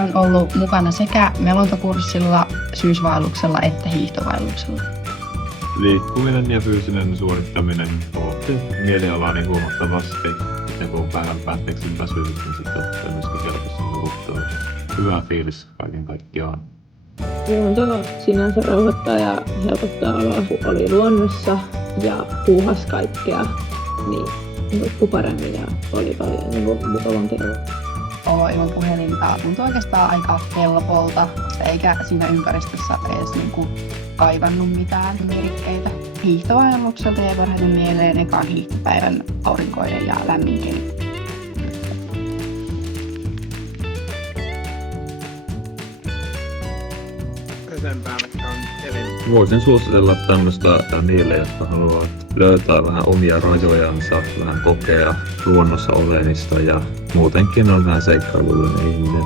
Olen ollut mukana sekä melontakurssilla, syysvaelluksella että hiihtovaelluksella. Liikkuminen ja fyysinen suorittaminen kohotti mielialani huomattavasti. Ja kun päivän päätteeksi väsynyt, niin sitten ottaa myöskin helposti nukuttua. Hyvä fiilis kaiken kaikkiaan. Luonto sinänsä rauhoittaa ja helpottaa oloa, kun oli luonnossa ja puuhas kaikkea, niin nukkui paremmin ja oli paljon mukavampi olo. Olo ilman puhelinta tuntui oikeastaan aika helpolta, eikä siinä ympäristössä edes kaivannut mitään virikkeitä. Hiihtovaellukselta jäi parhaiten mieleen ekan hiihtopäivän aurinkoinen ja lämmin keli. Voisin suositella tämmöistä niille, jotka haluavat löytää vähän omia rajojansa, vähän kokea luonnossa olemista ja muutenkin on vähän seikkailullinen ihminen.